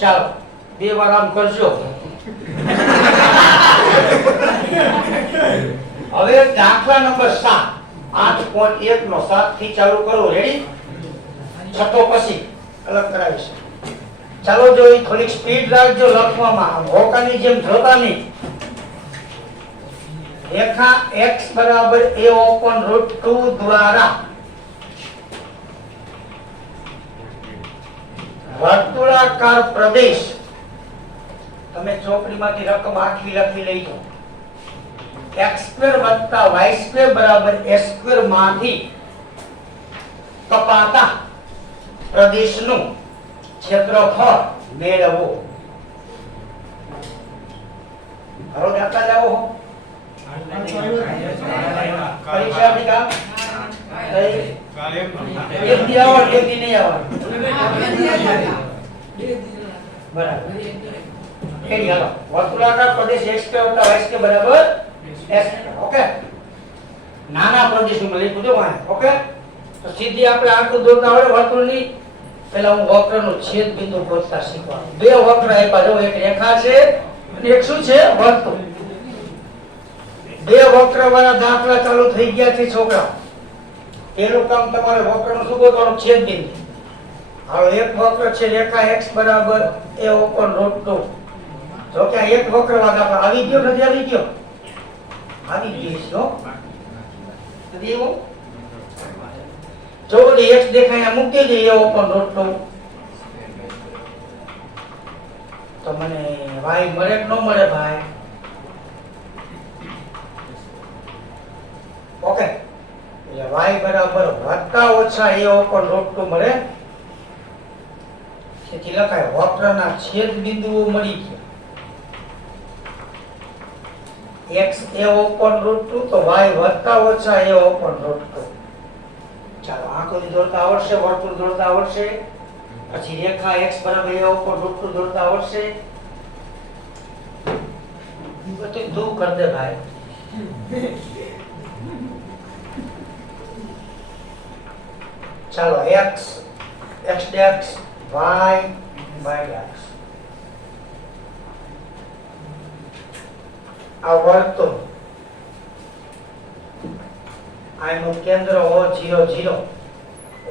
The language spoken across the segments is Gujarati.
ચાલો બે વાર આમ કરજો. હવે દાખલા નંબર 7 8.1 નો 7 થી ચાલુ કરો. રેડી? છઠ્ઠો પછી અલગ કરાવીશ. ચાલો જો થોડીક સ્પીડ રાખજો લખવામાં, હોકાની જેમ જોતા નહીં. રેખા x બરાબર a ઓપન √2 દ્વારા વર્તુળાકાર પ્રદેશ, તમે ચોપડીમાંથી રકમ આખી લખી લેજો, x² + y² બરાબર a² માંથી કપાતા પ્રદેશનું ક્ષેત્રફળ મેળવો. હરો દાખલા જાઓ. પરીક્ષા આપી કામ એક દી આવડ એક દી નહીં આવડ. બરાબર. એની હાલો વર્તુળાકાર પ્રદેશ x² + y² બરાબર s. ઓકે, નાના પ્રદેશમાં લખી દો ભાઈ. ઓકે, તો સીધી આપણે આકૃતિ દોરતા આવડે વર્તુળની. પહેલા હું વક્રનો છેદ બિંદુ ગોતતા શીખવાનું. બે વક્ર આપ્યા જો, એક રેખા છે અને એક શું છે? વર્તુળ. બે વક્ર વાળા દાખલા ચાલુ થઈ ગયા છે છોકરા. પેલું કામ તમારે વક્રનું શું ગોતવાનું? છેદ બિંદુ. હવે એક વક્ર છે રેખા x બરાબર a ઓપન √2. જો કે એક વક્ર વાળા દાખલા આવી ગયો નથી? આવી ગયો, આવી ગયો છે. નથી એવું? જો બધી x દેખાય મૂકી દઈએ a ઓપન √2, તો મને y મળે કે ન મળે ભાઈ? ઓકે, એટલે y બરાબર +- a ઓપન √2 મળે. તેથી લખાય વક્રના છેદ બિંદુઓ મળી ગયા. x a ઓપન √2 તો y +- a ઓપન √2. ચાલો આકૃતિ દોરતા આવડશે, વર્તુળ દોરતા આવડશે, પછી રેખા x બરાબર a ઓપન √2 દોરતા આવડશે. બધું તું કર દે ભાઈ. ચાલો x x' y y'. આ વર્તુળ, આનું કેન્દ્ર O 0 0.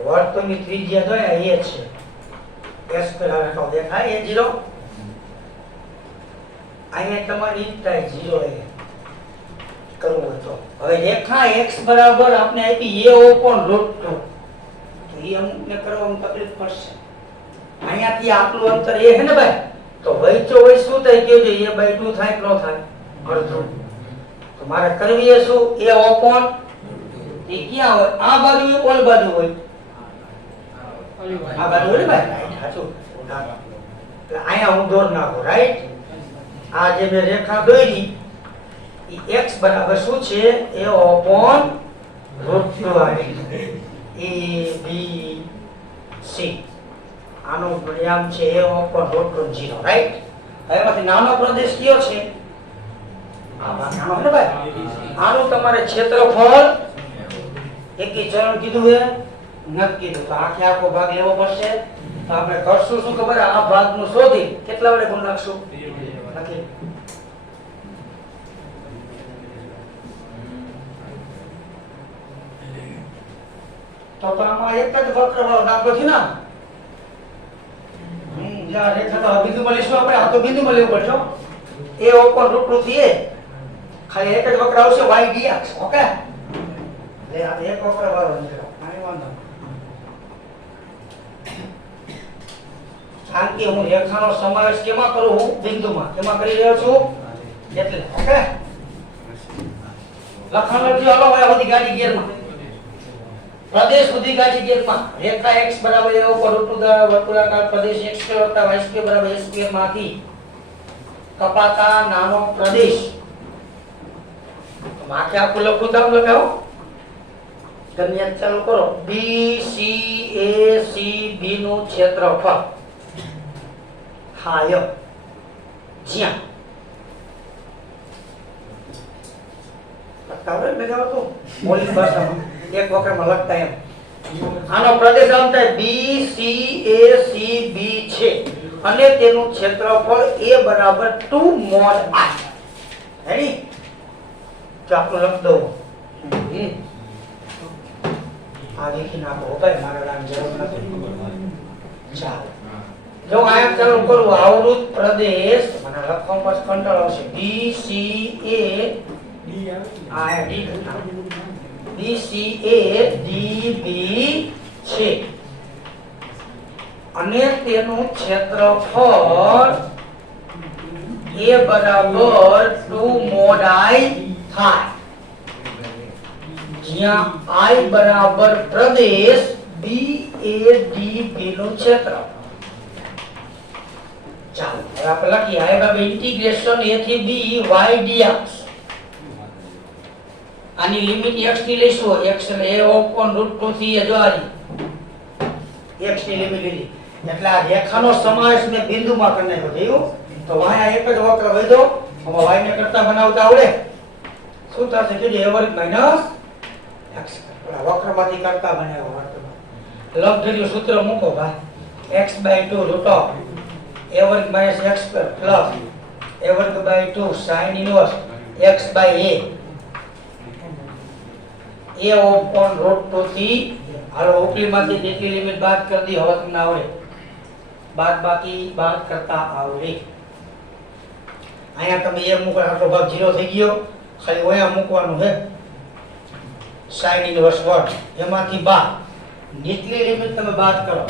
વર્તુળની ત્રિજ્યા જો આ a છે, s પર તો દેખાય a 0. અહીંયા તમારી ઈચ્છા 0 એ કરવું તો. હવે રેખા x બરાબર આપણે આપી a ઓપન √2, તો એ અમુકને કરવામાં તકલીફ પડશે. અહીંયાથી આટલું અંતર a છે ને ભાઈ, તો વચ્ચે હોય શું થાય કે જે a/2 થાય કે ન થાય? અડધું. તો મારે કરવી એ શું? a ઓપન એ ક્યાં હોય? આ બાજુ હોય, ઓલ બાજુ હોય? આ બાજુ હોય ને ભાઈ, સાચું. એટલે અહીંયા હું દોર નાખું, રાઈટ? આ જે મેં રેખા દોરી એ x બરાબર શું છે? a ઓપન √2 આવી a b c. આનું પરિણામ છે a ઓપન √2 0, રાઈટ? હવે એમાંથી નાનો પ્રદેશ કયો છે? આ ભાગ નાનો ને ભાઈ. આનું તમારે ક્ષેત્રફળ એકીકરણ કીધું છે, નથી કીધું, તો આખે આખો ભાગ લેવો પડશે. તો આપણે કરશું શું ખબર? આ ભાગનું શોધી કેટલા વડે ગુણ નાખશું? નથી તો આમાં એક જ વક્ર વાળો દાખલો છે ને. જ્યાં રેખા તો બિંદુમાં લઈશું આપણે, આ તો બિંદુમાં લેવું પડશે. a ઓપન √2 થી a ખાલી એક જ વક્ર આવશે y dx. ઓકે, લે આ એક વક્ર વાળો છે, આની વાંધો. કારણ કે હું રેખાનો સમાવેશ કેમાં કરું? હું બિંદુમાં કેમાં કરી રહ્યો છું એટલે. ઓકે, લખાણ લખજો. હાલો હવે બધી ગાડી ગિયરમાં, પ્રદેશ સુધી ગાડી ગિયરમાં. રેખા x બરાબર a ઉપર √2 વર્તુળાકાર પ્રદેશ x² + y² બરાબર a² માંથી કપાતા નાનો પ્રદેશ. તો માથે આખું લખું તો લખાવો. ગણ્યા ચાલુ કરો. b c a c b નું ક્ષેત્રફળ હાય જ્યાં લખતા મેં જાવ તો બોલી ભાષામાં એક વખતમાં લખતા એમ. આનો પ્રદેશ આમ થાય b c a c b છે. અને તેનું ક્ષેત્રફળ a બરાબર 2 mod I. રેડી? તો આપણે લખ દો. આ લખી નાખો. ભાઈ મારે આની જરૂર નથી. ચાલો. જો આયા ચાલુ કરું આવૃત પ્રદેશ મને લખવામાં પાછો કંટાળો આવશે. DCA DB છે અને તેનું ક્ષેત્રફળ a બરાબર 2 mod I થાય. જ્યાં I બરાબર પ્રદેશ BADB નું ક્ષેત્રફળ. ચાલો હવે આપણે લખીએ I બરાબર ઇન્ટિગ્રેશન a થી b y dx. આની લિમિટ x ની લઈશું. x એટલે a ઓપન √2 થી a જોવાની x ની લિમિટ લીધી એટલે આ રેખાનો સમાવેશ મેં બિંદુમાં કરી નાખ્યો. જોયું? તો વાયા એક જ વક્ર વધ્યો. આમાં y ને કરતા બનાવતા આવડે? શું થશે? કે a વર્ગ માઈનસ x વક્રમાંથી કરતા બનાવ્યો વર્ગમાં. લંબઘનનું સૂત્ર મૂકો ભાઈ. x/2 √a વર્ગ minus x square plus a વર્ગ by 2 sin inverse x/a a open √2 થી હાલો ઉપલીમાંથી જેટલી લિમિટ બાદ કરી દી. હવે તમને આવડે બાદ બાકી બાદ કરતા આવડે. અહીંયા તમે a મૂકો આટલો ભાગ 0 થઈ ગયો. ખાલી ઓયા મૂકવાનું છે sin ઇન્વર્સ 1 એમાંથી બાદ નીચલી લિમિટ તમે બાદ કરો.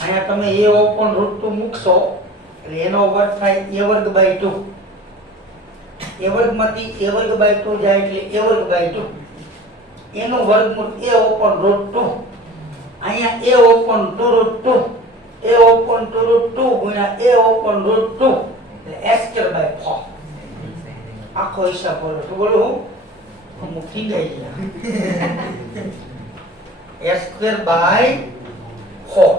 અહીંયા તમે a ઓપન √2 મૂકશો એટલે એનો વર્ગ થાય a વર્ગ બાય 2. a વર્ગમાંથી a વર્ગ બાય 2 જાય એટલે a વર્ગ બાય 2 એનું વર્ગમૂળ a ઓપન √2. અહીંયા a ઓપન 2 √2 a ઓપન 2 √2 ગુણ્યા a ઓપન √2 એટલે s²/4. આખો હિસાબ બોલો. શું બોલું? અમુક થઈ જાય s²/4.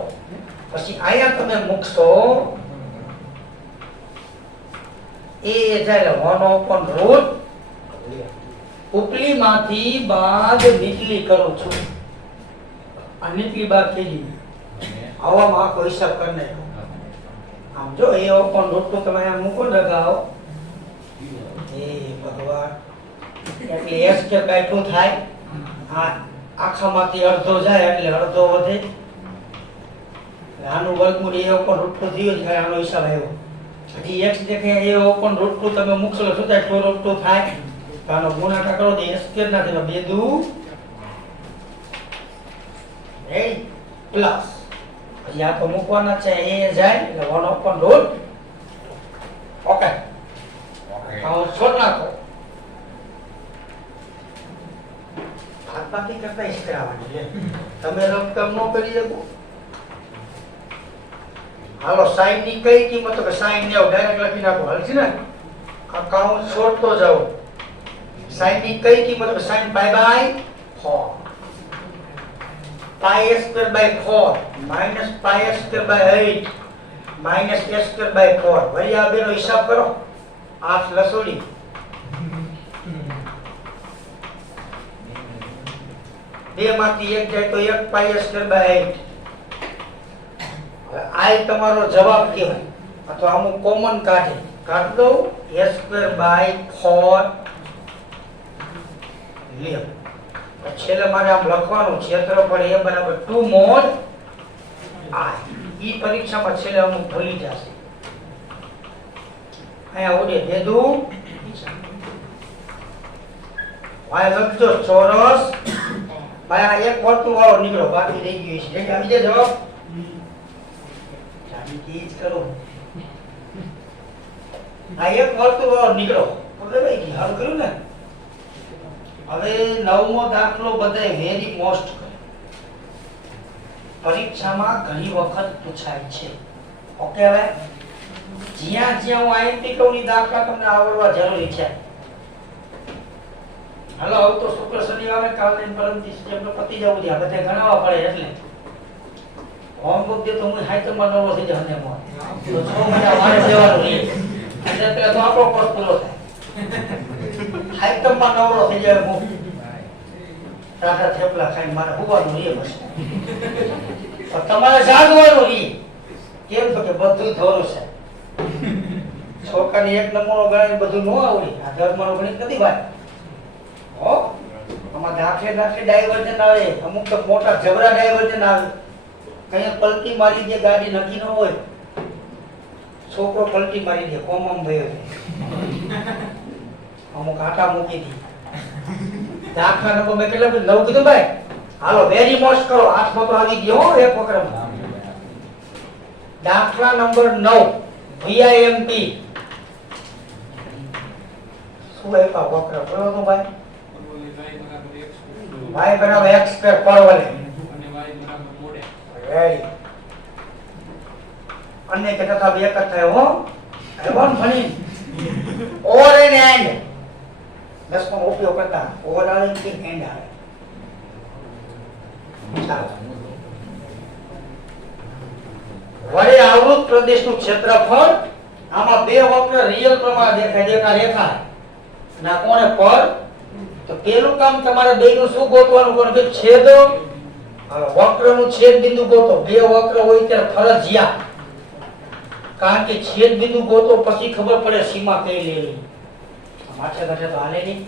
પછી અહીંયા તમે મૂકશો a જાય 1 ઓપન √. ઉપલીમાંથી બાદ નીચલી કરું છું. આ નીચલી બાદ થઈ આવામાં આખો હિસાબ કરી નાખો. આમ જો a ઓપન √2 તમે અહીંયા મૂકો ને લગાવો. હે ભગવાન એટલે s²/2 થાય. આ આખામાંથી અડધો જાય એટલે અડધો વધે. આનું વર્ગમૂળ a ઓપન √2 થયું છે. આનો હિસાબ આવ્યો. હજી x દેખાય a ઓપન √2 તમે મૂકશો શું થાય? 2 √2 થાય. આનો ગુણાકાર કરો તો s² ના થાય 2 દુ પ્લસ પછી આ તો મૂકવાના છે. a જાય એટલે 1 ઓપન √. ઓકે આવો છોડ નાખો. હાથ બાકી કરતા જ કરાવવાની છે. તમે રકમ ન કરી શકો. હાલો sin ની કઈ કિંમત? તો sin ને ડાયરેક્ટ લખી નાખો. હાલ છે ને આ કાઉન્ટ છોડતો જાઓ. sin ની કઈ કિંમત? તો sin π/4 π²/4 માઈનસ π²/8 માઈનસ s²/4. વળી આ બેનો હિસાબ કરો. 8 લસોડી બે માંથી એક જાય તો 1 π²/8. આ તમારો જવાબ કહેવાય. અથવા અમુક કોમન કાઢે કાઢ દો s²/4 લે. છેલ્લે મારે આમ લખવાનું ક્ષેત્રફળ a બરાબર 2 mod I. ઈ પરીક્ષામાં છેલ્લે અમુક ભૂલી જશે. અહીંયા ઓડે દેદુ વાય લખજો ચોરસ. ભાઈ આ એક વર્તુળ વાળો નીકળો બાકી રહી ગયું છે. આવી જાય જવાબ. જાણી કે જ કરો. આ એક વર્તુળ વાળો નીકળો. ખબર ભાઈ હાલ કર્યું ને. હવે 9મો દાખલો બધાય વેરી મોસ્ટ કરે. પરીક્ષામાં ઘણી વખત પૂછાય છે. ઓકે હવે જ્યાં જ્યાં હું આઈએમપી કહું દાખલા તમને આવડવા જરૂરી છે. હાલો આવ તો શુક્ર શનિવારે કાલે પરમ દિવસે આપણે પતી જવું છે. બધા ગણાવવા પડે એટલે હોમવર્ક દે તો હું હાઈતમાં નવો થઈ જાય ને મોં તો 6 મહિના મારે દેવાનું રહે એટલે પેલા તો આપણો કોર્સ પૂરો થાય. હાઈતમાં નવરો થઈ જાય હું ટાટા થેપલા ખાઈને મારે હોવાનું રહે બસ. તમારે જાગવાનું રહે કેમ તો કે બધું ધોરું છે. છોકરાને એક નંબરનો ગણિત બધું ન આવડી. આ ધર્મનો ગણિત નથી ભાઈ. હો આમાં દાખલે ડાયવર્જન આવે, અમુક તો મોટા જબરા ડાયવર્જન આવે. કઈ પલટી મારી દે, ગાડી નક્કી ન હોય, છોકરો પલટી મારી દે, કોમમ ભયો છે. અમુક આટા મૂકી દી. દાખલા નંબર મેં કેટલા 9 કીધું ભાઈ. હાલો વેરી મોસ્ટ કરો. 8 તો આવી ગયો હો એક વક્રમ. દાખલા નંબર 9 VIMP. શું આપ્યા વક્ર બોલો તો ભાઈ? y બરાબર x² પરવલે અને y બરાબર મોડે. રેડી. અન્ય કે તથા બે એક થાય હો. એવન ભણી ઓર એન્ડ એન્ડ 10 નો ઉપયોગ કરતા ઓર આવે કે એન્ડ આવે. વડે આવૃત પ્રદેશનું ક્ષેત્રફળ. આમાં બે વક્ર રિયલ પ્રમાણ દેખાય છે. આ રેખા ના કોણે પર. તો પેલું કામ તમારે બેયનું શું ગોતવાનું કોણ કે છેદ. હવે વક્રનું છેદ બિંદુ ગોતો. બે વક્ર હોય ત્યારે ફરજિયાત, કારણ કે છેદ બિંદુ ગોતો પછી ખબર પડે સીમા કઈ લેવી. માથે ઘટે તો હાલે નહીં.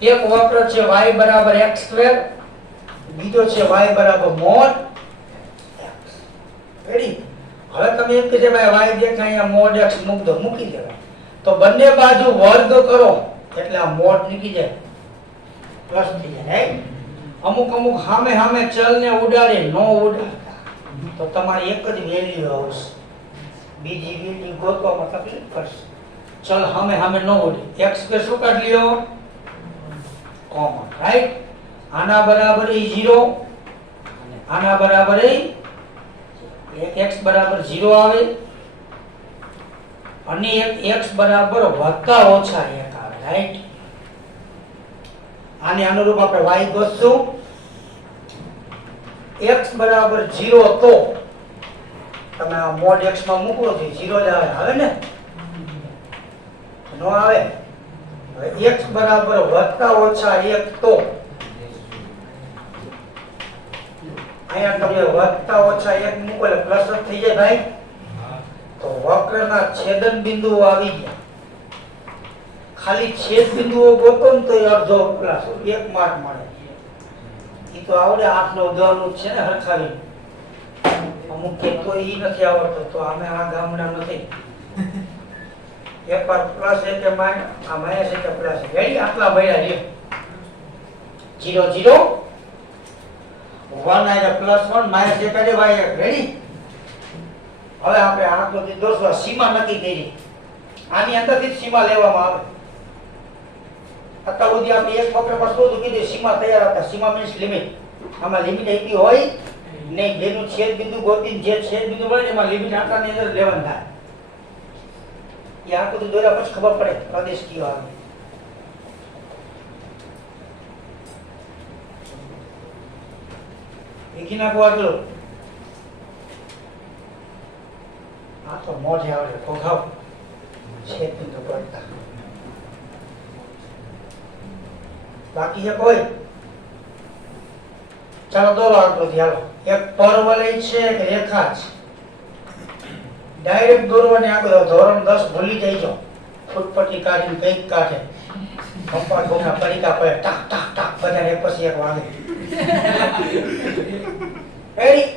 એક વક્ર છે y બરાબર x², બીજો છે y બરાબર mod x. રેડી. હવે તમે એમ કે છે ભાઈ y દેખાય અહીંયા mod x મૂક દો, મૂકી દેવાય. તો બંને બાજુ વર્ગ કરો એટલે આ mod નીકળી જાય, પ્લસ થઈ જાય. રાઈટ. અમુક સામે ચલને ઉડાડે નો ઉડાડતા તો તમારી એક જ વેલ્યુ આવશે, બીજી વેલ્યુ ગોતવામાં તકલીફ પડશે. ચલ સામે નો ઉડે. x² શું કાઢી લ્યો? કોમન. રાઈટ. આના બરાબર 0 અને આના બરાબર એક x બરાબર 0 આવે અને એક x બરાબર વત્તા ઓછા 1 આવે. રાઈટ. આને અનુરૂપ આપણે y ગોતશું. x બરાબર 0 તો તમે આ mod x માં મૂકો તો 0 જ આવે ને? નો આવે. હવે x બરાબર વત્તા ઓછા 1 તો અહીંયા તમે વત્તા ઓછા 1 મૂકો એટલે પ્લસ જ થઈ જાય ભાઈ. તો વક્રના છેદન બિંદુઓ આવી ગયા. ખાલી છેદ બિંદુઓ ગોતો ને તો અડધો પ્લસ 1 માર્ક મળે. ઈ તો આવડે 8 9 10 નું છે ને હરખાવી. અમુક કે તો ઈ નથી આવડતો તો અમે આ ગામડા નથી. એક વાર પ્લસ એટલે માઇનસ, આ માઇનસ એટલે પ્લસ. રેડી. આટલા ભર્યા છે 0 0 1 એટલે પ્લસ 1 માઇનસ 1 એટલે y. રેડી. હવે આપણે આકૃતિ દોરશું. સીમા નક્કી કરી. આની અંદરથી સીમા લેવામાં આવે. અત્યાર સુધી આપણે એક વક્ર પર શોધું કીધું, સીમા તૈયાર હતા. સીમા મીન્સ લિમિટ. આમાં લિમિટ આપી હોય નહીં. બેનું છેદ બિંદુ ગોતીને જે છેદ બિંદુ મળે એમાં લિમિટ આટલાની અંદર લેવાનું થાય. એ આકૃતિ દોર્યા પછી ખબર પડે પ્રદેશ કયો આવે. એકી નાખો આટલું. આ તો મોઢે આવડે ફોઘાવ છેદ બિંદુ પડતા. બાકી છે કોઈ? ચાલો દોરો આકૃતિ. હાલો. એક પરવલય છે, એક રેખા છે. ડાયરેક્ટ દોરવાની આકૃતિ. ધોરણ 10 ભૂલી જઈજો. ફૂટપટ્ટી કાઢીને કંઈક કાઢે. કંપાસ બોના પરીકા પડે ટાક ટાક ટાક બધા એક પછી એક વાગે. રેડી.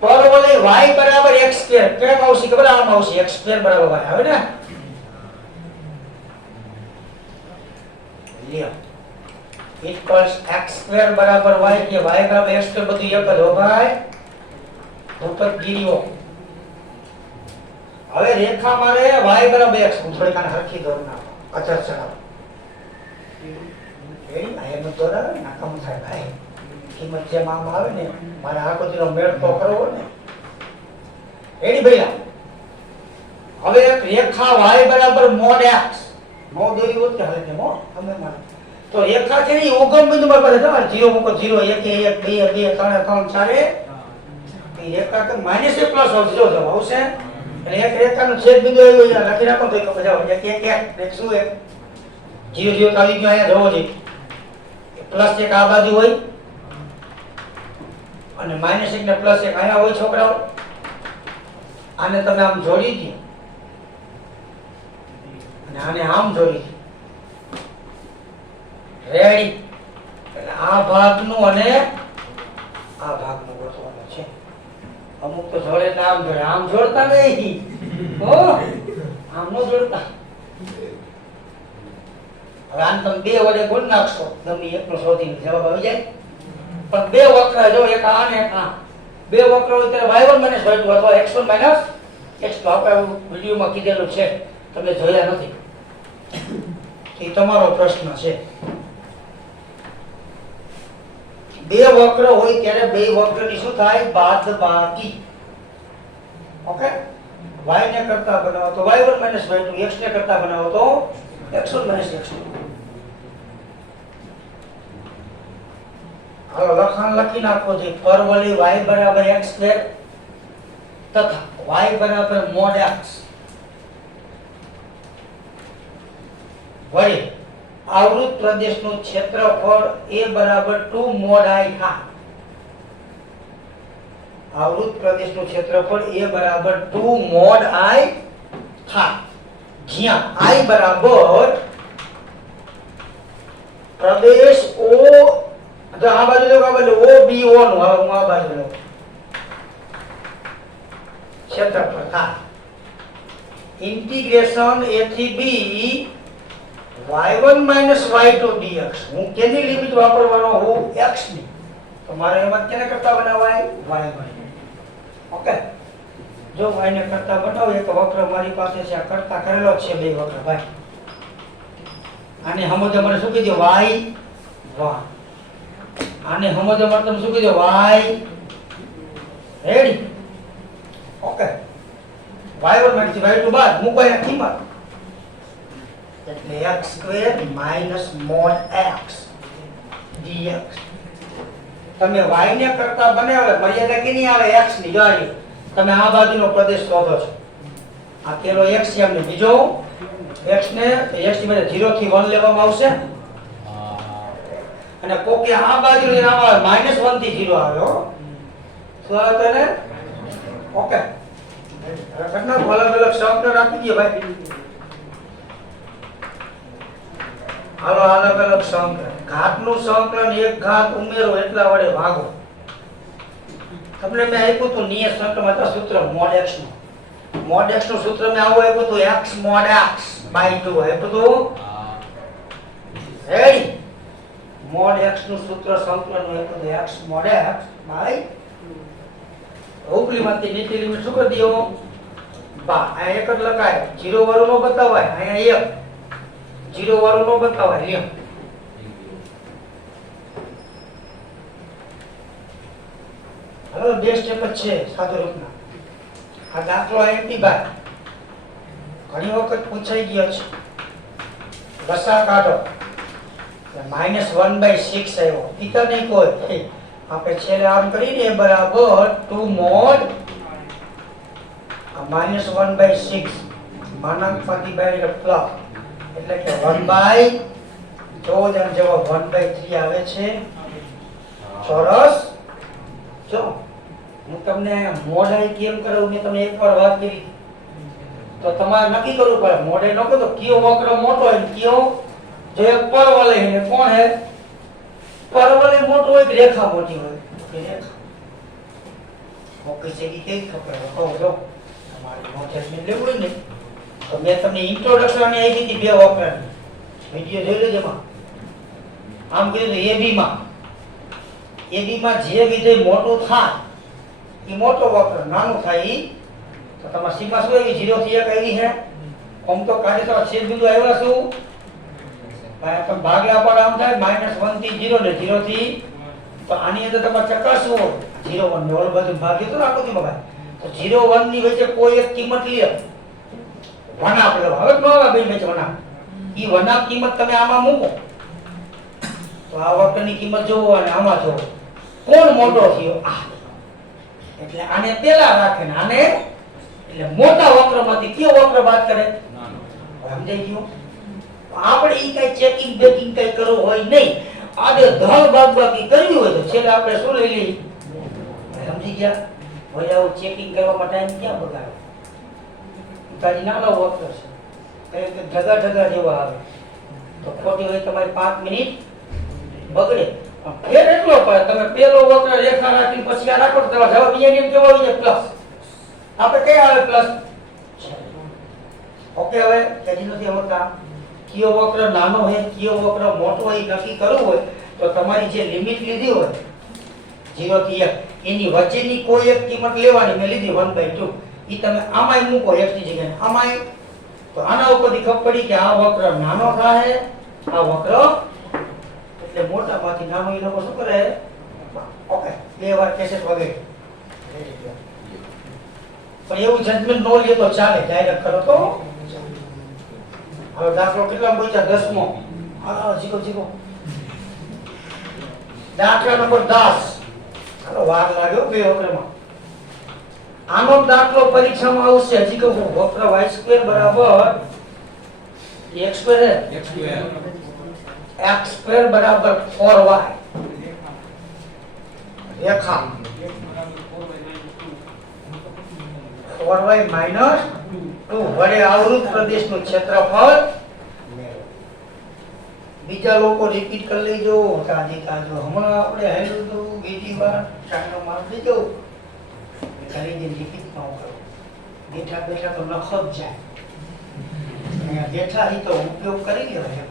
પરવલય y બરાબર x². કેમ આવશે ખબર? આમ આવશે. x² બરાબર y આવે ને? લ્યો. ઇક્વલ્સ x² બરાબર y કે y બરાબર x² બધું એક જ હો ભાઈ. રૂપકગીરીઓ. હવે રેખા મારે y બરાબર x. હું થોડીક આને હરખી દોર નાખો. અચર ચડાવો. રેડી. આ એમ દોરાવે ને કામ થાય ભાઈ. કિંમત જેમ આમ આવે ને મારે આકૃતિનો મેળ તો કરવો ને. રેડી ભઈલા. હવે એક રેખા y બરાબર mod x. નો દોરી હોત કે હાલે કે મો તમે મારે. તો રેખા છે ને ઉગમ બિંદુ પર પડે. તમારે 0 મૂકો 0 1 1 2 2 3 3 4 એ રેખા કે માઈનસ એ પ્લસ આવશે. જો જવાબ આવશે. અને એક રેખાનો છેદ બિંદુ આવ્યો અહીંયા લખી રાખો તો એક બજાવો. એક એક શું એક 0 0 આવી ગયો અહીંયા જવો છે. પ્લસ એક આ બાજુ હોય અને -1 ને +1 અહીંયા હોય છોકરાઓ. આને તમે આમ જોડી દો અને આને આમ જોડી દો. રેડી? એટલે આ ભાગનું અને આ ભાગનું ગોઠવવાનું છે. અમુક તો જોડે એટલે આમ જોડે, આમ જોડતા નહીં. હો, આમ નો જોડતા. હવે આને તમે 2 વડે ગુણ નાખશો, ગમે એકનો શોધીને જવાબ આવી જાય. પણ 2 વક્ર જો, એક આ ને એક આ, 2 વક્ર હોય ત્યારે y1 - y2 અથવા x1 - x2 આપણે વિડીયોમાં કીધેલું છે, તમે જોયા નથી. એ તમારો પ્રશ્ન છે. 2 વક્ર હોય ત્યારે 2 વક્રની શું થાય? બાદબાકી. ઓકે? y ને કરતા બનાવો તો y1 - y2, x ને કરતા બનાવો તો x1 - x2. હાલો લખાણ લખી નાખો છે. પરવળી y = x² તથા y = mod x વળી આવૃત પ્રદેશનું ક્ષેત્રફળ a = 2 mod I થાય. આવૃત પ્રદેશનું ક્ષેત્રફળ a = 2 mod I થાય, જ્યાં I બરાબર પ્રદેશ O, જો આ બાજુ લો, આ બાજુ OBO નું, હવે હું આ બાજુ લઉં, ક્ષેત્રફળ થાય. ઇન્ટિગ્રેશન a થી b y1 - y2 dx. હું કેની લિમિટ વાપરવાનો હું? x ની. તો મારે એમાં કેને કરતા બનાવાય? y1. ઓકે? જો y ને કરતા બનાવો, એક વક્ર મારી પાસે છે, આ કરતા કરેલો છે 2 વક્ર ભાઈ. આને સમજો મને શું કીધું? y1. આને સમજો મને તમે શું કીધું? y. રેડી? ઓકે? y1 માંથી y2 બાદ મૂકો એની કિંમત, એટલે x² - mod x dx. તમે y ને કરતા બનાવે, મર્યાદા કેની આવે? x ની. જો તમે આ બાજુનો પ્રદેશ શોધો છો, આ પેલો x છે, એમને બીજો x ને x ની બરાબર 0 થી 1 લેવામાં આવશે, અને કોકે આ બાજુ લઈને આવે -1 થી 0 આવ્યો. શું આવે તને? ઓકે? ઘટના અલગ અલગ શબ્દ રાખી દઈએ ભાઈ. હાલો અલગ અલગ સંકલન. ઘાતનું સંકલન, એક ઘાત ઉમેરો એટલા વડે ભાગો. તમને મેં આપ્યું હતું નિયત સંકલનમાં સૂત્ર mod x નું. mod x નું સૂત્ર મેં આવું આપ્યું હતું, x mod x by 2 આપ્યું હતું. રેડી? mod x નું સૂત્ર સંકલન નું આપ્યું હતું x mod x by ઉપલીમાંથી નીચે લિમિટ શું કરી દો? બા. આ એક જ લખાય, 0 વાળું નો બતાવાય. અહીંયા 1 0 વાળું નો બતાવાય. લ્યો હવે 2 સ્ટેપ જ છે સાદો રૂપના. આ દાખલો આઈપી બાય ઘણી વખત પૂછાઈ ગયો છે. લસા કાઢો, -1/6 આવ્યો. પિતા નહીં કોઈ, આપણે છેલ્લે આમ કરીને બરાબર 2 mod -1/6 માનાંકમાંથી બાય પ્લસ, એટલે કે 1/, જો જવાબ 1/3 આવે છે ચોરસ. જો હું તમને મોઢાઈ કેમ કરું, મેં તમને એકવાર વાત કરી, તો તમારે નક્કી કરવું પડે. મોઢાઈ નો કહો તો કયો વક્ર મોટો હોય, કયો જે પરવલય ને કોણ હે? પરવલય મોટો હોય કે રેખા મોટી હોય? રેખા. ઓકે છે કે કઈ ખબર કહો જો તમારે નોલેજ ને લેવું ને, તો મેં તમને ઇન્ટ્રોડક્શન ને આપી હતી 2 વક્રની. વિડિયો જોઈ લેજો. માં આમ કીધું AB માં જે વિધેય મોટું થાય એ મોટો વક્ર, નાનું થાય ઈ તો તમારી સીમા શું આવી? 0 થી 1 આવી છે. આમ તો કાઢી તો છેદ બિંદુ આવ્યા શું? ભાઈ તમે ભાગ્યા પર આમ થાય -1 થી 0 ને 0 થી, તો આની અંદર તમારે ચકાસવું 0 1 ને ઓલ બધું ભાગ્ય તો આકૃતિમાં ભાઈ. તો 0 1 ની વચ્ચે કોઈ એક કિંમત લે, વનાપ લો. હવે નો આવે બે વચ્ચે વનાપ. ઈ વનાપ કિંમત તમે આમાં મૂકો તો આ વક્રની કિંમત જોવો અને આમાં જોવો, કોણ મોટો થયો? આ. એટલે આને પેલા રાખે ને આને, એટલે મોટા વક્રમાંથી કયો વક્ર બાદ કરે? સમજાઈ ગયું? આપણે ઈ કઈ ચેકિંગ બેકિંગ કઈ કરવું હોય નહીં. આજે ધન બાદબાકી કરવી હોય તો છેલ્લે આપણે શું લઈ લઈએ? સમજી ગયા? હવે આવું ચેકિંગ કરવામાં ટાઈમ ક્યાં બગાડો? તારી નાનો વક્ર છે, કઈ ઢગા ઢગા જેવા આવે તો ખોટી હોય તમારી 5 મિનિટ બગડે. ફેર એટલો પડે, તમે પેલો વક્ર રેખા રાખીને પછી આ રાખો તો તમારો જવાબ અહીંયા કેમ કેવો આવી જાય? પ્લસ. આપણે કઈ આવે? પ્લસ. ઓકે, હવે કેજી નથી આવતા. કયો વક્ર નાનો હોય, કયો વક્ર મોટો હોય નક્કી કરવું હોય તો તમારી જે લિમિટ લીધી હોય 0 થી 1 એની વચ્ચેની કોઈ એક કિંમત લેવાની. મેં લીધી 1/2. ઈ તમે આમાંય મૂકો x ની જગ્યાએ આમાંય, તો આના ઉપરથી ખબર પડી કે આ વક્ર નાનો થાય, આ વક્ર એટલે મોટામાંથી નાનો. એ લોકો શું કરે? ઓકે, બે વાર કેસેટ વગેરે. પણ એવું જજમેન્ટ નો લે તો ચાલે, ડાયરેક્ટ કરો તો. હવે દાખલો કેટલા પૂછ્યા? 10મો. હા, જીકો જીકો. દાખલા નંબર 10. હાલો, વાર લાગ્યો બે વક્રમાં. આનો દાખલો પરીક્ષામાં આવશે. હજી કહું, વક્ર y² બરાબર x² છે. x² બરાબર 4y. રેખા 4y માઈનસ 2 વડે આવૃત પ્રદેશનું ક્ષેત્રફળ. બીજા લોકો રિપીટ કરી લેજો. તાજી તાજો હમણાં આપણે હેલું તો બીજી વાર ચાંદો માર દેજો. ખાલી જે રિપીટ ન કરો. બેઠા બેઠા તો નખ જ જાય. અહીંયા બેઠા એ તો ઉપયોગ કરી લેવાય.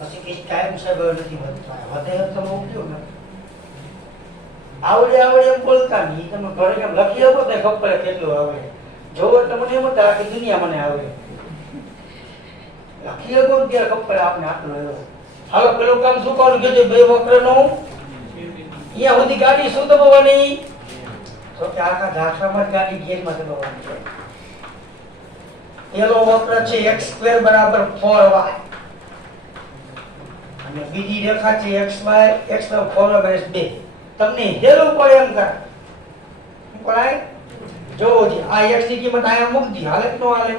પછી કઈ ટાઈમ સાહેબ નથી વધતો. વધે તમે ઉપયોગ નથી. આવડે આવડે એમ બોલતા નહીં. તમે ઘરે કેમ લખી આપો તો ખબર પડે કેટલું આવડે. જોવો એટલે મને એમ હતા આખી દુનિયા મને આવડે. લખી આપો ને ત્યારે ખબર પડે આપણે આટલું આવ્યો. હાલો, પેલું કામ શું કરવાનું કીધું? બે વક્રનું અહીંયા સુધી ગાડી શું દબાવવાની? તો કે આખા દાખલામાં જ ગાડી ગેરમાં દબાવવાની છે. પેલો વક્ર છે x² બરાબર 4y અને બીજી રેખા છે x 4y 2. તમને હેલું પડે એમ કર. શું કરાય? જોવો જી, આ x ની કિંમત અહીંયા મૂકી દી. હાલે નો હાલે?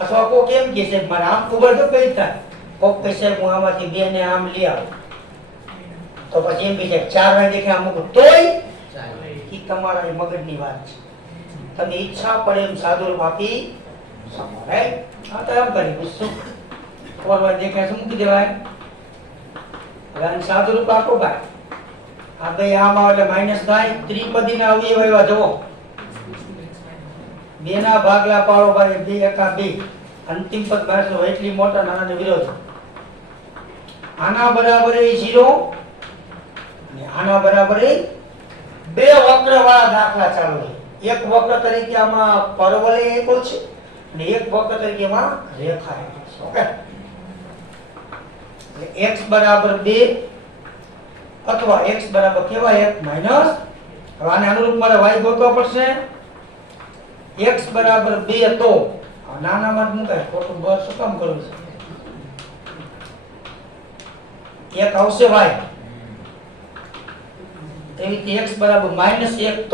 અથવા કોક એમ કે છે મારે આમ ખબર તો કઈ થાય. કોક કહે છે હું આમાંથી 2 ને આમ લઈ આવું તો પછી એમ કે 4y દેખે આમ મૂકું તોય ઈ તમારા મગજની વાત છે. તમે ઈચ્છા પડે એમ સાદુરૂપ આપી શકો. રાઈટ? હા, તો એમ કરી શું 4y દેખે શું મૂકી દેવાય? હવે આને સાદુરૂપ આપો ભાઈ. આ બે આમાં એટલે માઈનસ થાય. ત્રિપદીના અવયવ એવા જુઓ. 2 ના ભાગલા પાડો ભાઈ. 2 એકા 2. અંતિમ પદ બારસો એટલી મોટા નાના વિરોધ. આના બરાબર એ 0 અને આના બરાબર એ 2 વક્ર વાળા દાખલા ચાલુ છે. એક વક્ર તરીકે આમાં પરવલય આપ્યો છે અને એક વક્ર તરીકે આમાં રેખા આપ્યો છે. ઓકે, એટલે x બરાબર 2 અથવા x બરાબર કેવા 1 માઈનસ. હવે આને અનુરૂપ મારે y ગોતવા પડશે. x બરાબર 2 તો નાનામાં મુકાય. ખોટું બસ શું કામ કરવું છે? 1 આવશે y. એવી રીતે x બરાબર -1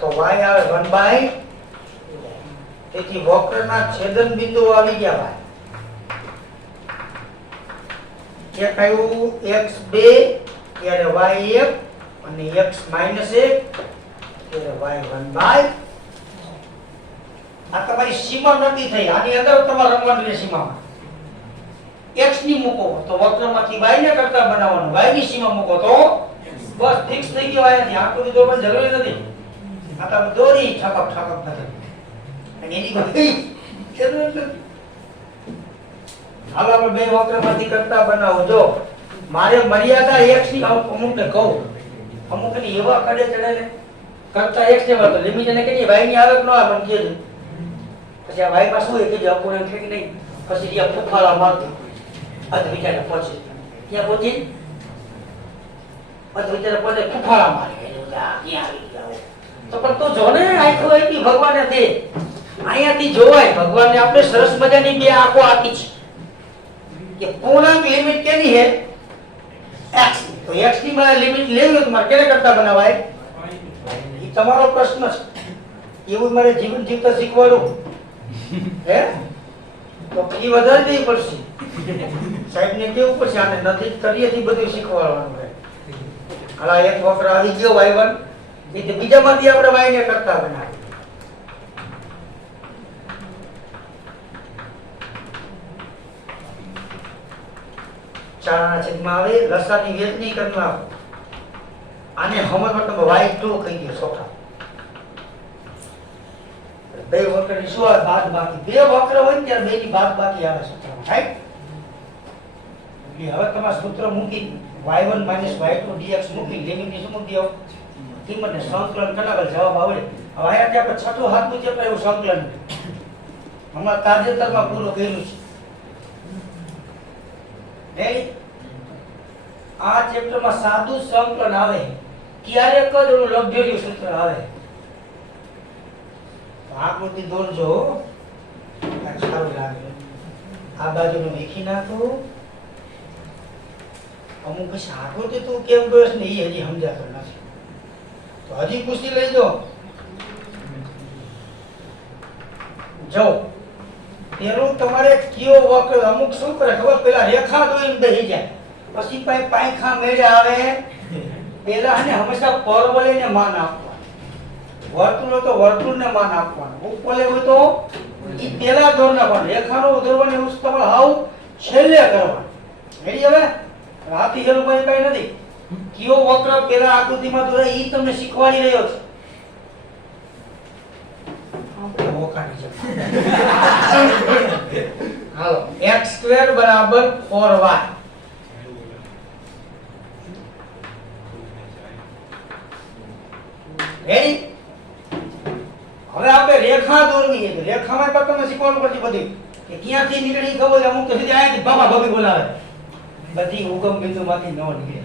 તો y આવે 1/. તેથી વક્રના છેદન બિંદુ આવી ગયા y. એક આવ્યું x2 ત્યારે y1 અને x -1 ત્યારે y 1/. આ તમારી સીમા નક્કી થઈ. આની અંદર તમારે રમવાનું છે સીમામાં. x ની મૂકો તો વક્રમાંથી y ને કરતા બનાવવાનું. y ની સીમા મૂકો તો બસ ફિક્સ થઈ ગયો. અહીંયાથી આકૃતિ દોરવાની જરૂર નથી. આ તમે દોરી ઠકપ ઠકપ નથી. અને એની કોઈ જરૂર નથી. હાલ આપણે બે વક્રમાંથી કરતા બનાવો. જો મારે મર્યાદા x ની અમુકને કહું, અમુકની એવા કડે ચડે કરતા x ને તો લિમિટ એને કે y ની આવે કે ન આવે પણ કે પછી આ y માં શું હોય કે અપૂર્ણાંક છે કે નહીં. પછી ત્યાં ફૂફાળા મારતો અધ વિચારે પહોંચે. ત્યાં પહોંચી અધ વિચારે પહોંચે ફૂફાળા મારે. ક્યાં આવી ગયા તો પણ તું જો ને આંખો આપી ભગવાને દે. અહીંયાથી જોવાય ભગવાનને આપણે સરસ મજાની બે આંખો આપી છે કે પૂર્ણાંક લિમિટ કેની છે x. તો x ની મારે લિમિટ લેવી હોય તો મારે કેને કરતા બનાવાય? એ તમારો પ્રશ્ન છે. એવું મારે જીવન જીવતા શીખવાડું. હે તો ફી વધારે દેવી પડશે સાહેબ ને કેવું પડશે આને નથી કરીએથી બધું શીખવાડવાનું છે હાલા એક વક્ર આવી ગયો y1 એટલે બીજામાંથી આપણે y ને કરતા બનાવીએ ચારના છેદમાં આવે લસાની વેચની કરતા આને હમણાં તમે y2 કહી દો સોખા બે વક્રની શું આવે બાદ બાકી બે વક્ર હોય ને ત્યારે બેની બાદ બાકી આવે સૂત્રમાં રાઈટ એટલે હવે તમારું સૂત્ર મૂકી y1 y2 dx મૂકી લિમિટની શું મૂકી દો કિંમતને સંકલન કરાવે જવાબ આવડે હવે આયા ત્યાં આપણે છઠ્ઠું હાથનું ચેપ્ટર એવું સંકલન હમણાં તાજેતરમાં પૂરું કર્યું છે આ ચેપ્ટરમાં સાદું સંકલન આવે ક્યારેક જ ઓલું લક્ષર્યું સૂત્ર આવે આકૃતિ દોરજો સારું લાગે આ બાજુનું લીખી નાખો અમુક આકૃતિ તું કેમ દોસ ને એ હજી સમજાતો નથી તો હજી પૂછી લેજો જો તેનું તમારે કયો વક્ર અમુક શું કરે ખબર પેલા રેખા દોરીને બેસી જાય પછી પાયખા મેળે આવે પેલા અને હંમેશા પરવલયને માન આપવાનું વર્તુળ તો વર્તુળને માન આપવાનું ઉપવલય હોય તો ઈ પેલા દોર નાખવાનું રેખાનો દોરવાની ઉસ તમારે હાવ છેલ્લે કરવાનું રેડી હવે રાતી હેલું કઈ નથી કયો વક્ર પેલા આકૃતિમાં દોરે ઈ તમને શીખવાડી રહ્યો છે આપણે મોકાની છે હાલો x² = 4y રેડી હવે આપણે રેખા દોરવી છે રેખામાં પણ તમને શીખવાનું પડશે બધી કે ક્યાંથી નીકળી ખબર છે અમુક તો સીધી આયાથી બાબા ભાભી બોલાવે બધી ઉગમ બિંદુમાંથી ન નીકળે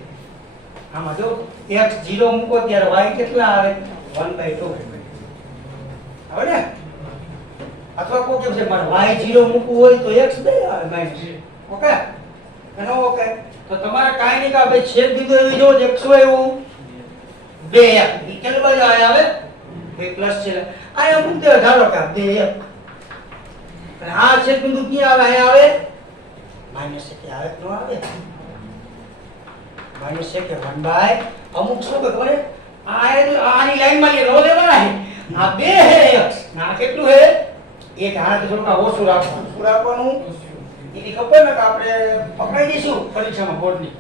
આમાં જો x0 મૂકો ત્યારે y કેટલા આવે 1/2 આવે ને અથવા કોઈ કેમ છે મારે y0 મૂકવું હોય તો x2 આવે માઈનસ ઓકે એનો ઓકે તો તમારે કાઈ નહીં કે ભાઈ છેદ બિંદુ એવી જો xy એવું 2 ઈ કેટલા બાજુ આવે બે પ્લસ છે આ મૂક દે ધારો કે 2 અને આ છેદ બિંદુ ક્યાં આવે અહીંયા આવે માઈનસ કે આવે નો આવે માઈનસ કે 1 અમુક શું કે ખબર આની લાઈનમાં લે નો લેવાના છે આ 2 હે x ના કેટલું હે એક હાથ થોડું ઓછું રાખવાનું શું રાખવાનું એની ખબર ને કે આપણે પકડી દઈશું પરીક્ષામાં બોર્ડની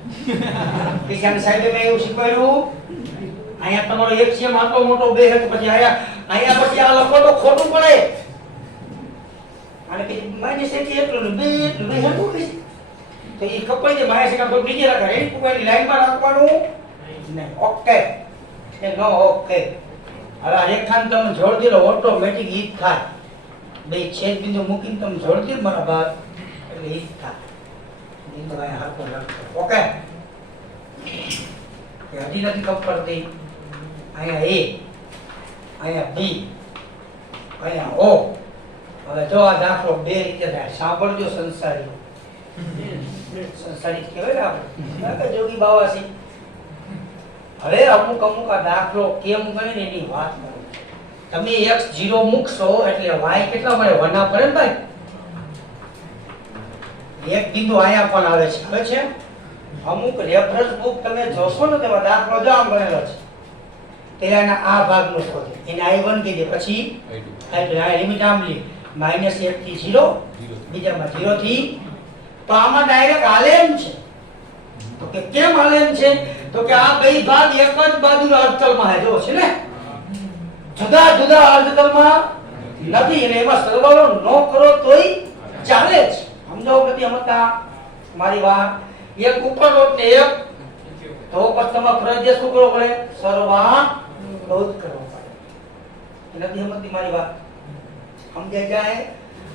પરીક્ષાની સાઈડે મેં એવું શીખવાડ્યું અહીંયા તમારો એક છે આટલો મોટો 2 હે પછી અહીંયા પછી આ લખો તો ખોટું પડે અને કે માઈનસ એટલું ને 2 એટલું 2 હતું કે તો એ કપાઈ દે માઈનસ એક તો બીજે રાખે રેડી કુવાની લાઈનમાં રાખવાનું નહીં ઓકે એ નો ઓકે હવે આ રેખાંતર જોડી દો ઓટોમેટિક ઈ થાય બે છેદ બિંદુ મૂકીને તમે જોડી દો મારા બાદ એટલે ઈ થાય બિંદુ અહીંયા હરકો લખો ઓકે કે હજી નથી કપ પડતી અહીંયા a અહીંયા b અહીંયા o હવે જો આ દાખલો બે રીતે થાય સાંભળજો સંસારી કહેવાય ને આપણે જોગી બાવાસી હવે અમુક આ દાખલો કેમ ગણે એની વાત કરો તમે x0 મૂકશો એટલે y કેટલા મળે 1 ના પડે ને ભાઈ એક બિંદુ અહીંયા પણ આવે છે હવે છે અમુક રેફરન્સ બુક તમે જોશો ને તેમાં દાખલો જો આમ ગણેલો છે તેના આ ભાગનો શોધો એને i1 કીધે પછી એટલે આ લિમિટ આમ લી -1 થી 0 બીજામાં 0 થી તો આમાં ડાયરેક્ટ હાલે એમ છે તો કે કેમ હાલે એમ છે તો કે આ બે ભાગ એક જ બાજુના અર્ધતલમાં છે જો છે ને જુદા જુદા અર્ધતલમાં નથી અને એમાં સરવાળો ન કરો તોય ચાલે જ સમજાવો કે સમજતા મારી વાત એક ઉપર રોટ ને એક તો પછી તમારે ફરજિયાત શું કરવો પડે સરવાળો કરવો પડે નથી સમજતી મારી વાત સમજાય જાય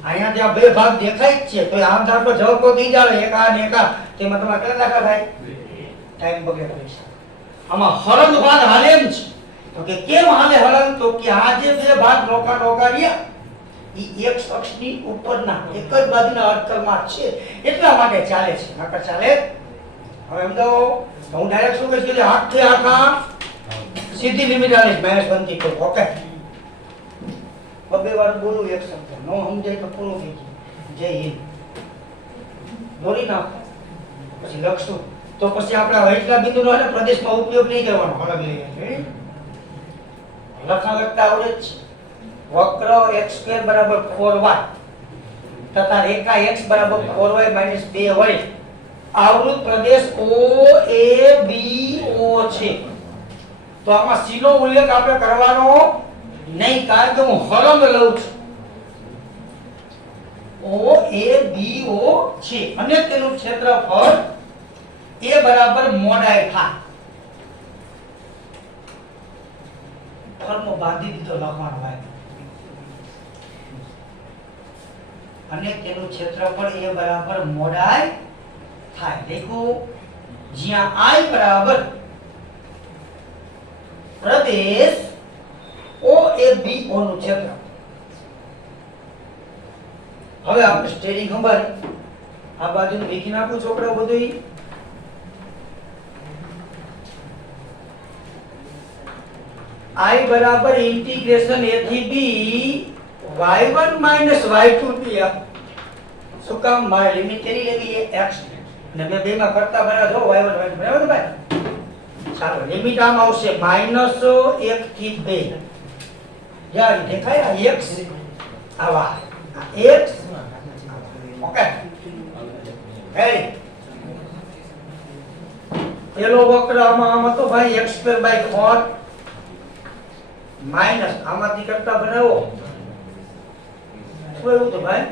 અહીંયા જ્યાં બે ભાગ દેખાય જ છે તો આમ ધાર પર જવાબ કોઈ બીજ આવે એક આ ને એક આ તેમાં તમારે કેટલા દાખલા થાય ટાઈમ બગડે પરીક્ષા આમાં હલન ભાગ હાલે એમ છે તો કે કેમ હાલે હલન તો કે આ જે બે ભાગ રોકા રહ્યા ઈ એક અક્ષની ઉપરના એક જ બાજુના અર્ધતલમાં છે એટલા માટે ચાલે છે નકર ચાલે હવે સમજાવો હું ડાયરેક્ટ શું કહીશ કે હાથથી આખા સીધી લિમિટ આલે -1 થી ઓકે બબે વાર બોલું એક શબ્દ નો સમજાય તો પૂરું થઈ ગયું. જય હિન્દ. દોરી નાખો પછી લખશું તો પછી આપણે એટલા બિંદુનો અને પ્રદેશમાં ઉપયોગ નહીં કરવાનો. અલગ લઈ લખા લખતા આવડે જ છે. વક્ર x² = 4y તથા રેખા x = 4y - 2 વડે આવૃત પ્રદેશ OABO છે. તો આમાં C નો ઉલ્લેખ આપણે કરવાનો નહીં, કારણ કે હું હલંગ લઉં છું. OABO છે અને તેનું ક્ષેત્રફળ A બરાબર મોડાઈ થાય. ફોર્મો બાંધી દીધો લખવાનો ભાઈ. અને તેનું ક્ષેત્રફળ A બરાબર મોડાઈ થાય. દેખો જ્યાં I બરાબર પ્રદેશ OABO નું ક્ષેત્ર. હવે આપણે સ્ટેરિંગ ખબર આ બાજુનું વીખી નાખું છોકરાઓ બધું. I બરાબર ઇન્ટિગ્રેશન A થી B y1 - y2 થી શું કામ મારે લિમિટ કેની લેવી છે x અને મેં બેમાં કરતા બરાબર જો y1 y2 બરાબર ભાઈ. ચાલો લિમિટ આમ આવશે -1 થી 2. યાર દેખાય આ x આવા આ x ઓકે. પેલો વક્ર આમાં હતો ભાઈ x² / 4 માઈનસ આમાંથી કરતા બનાવો શું એવું તો ભાઈ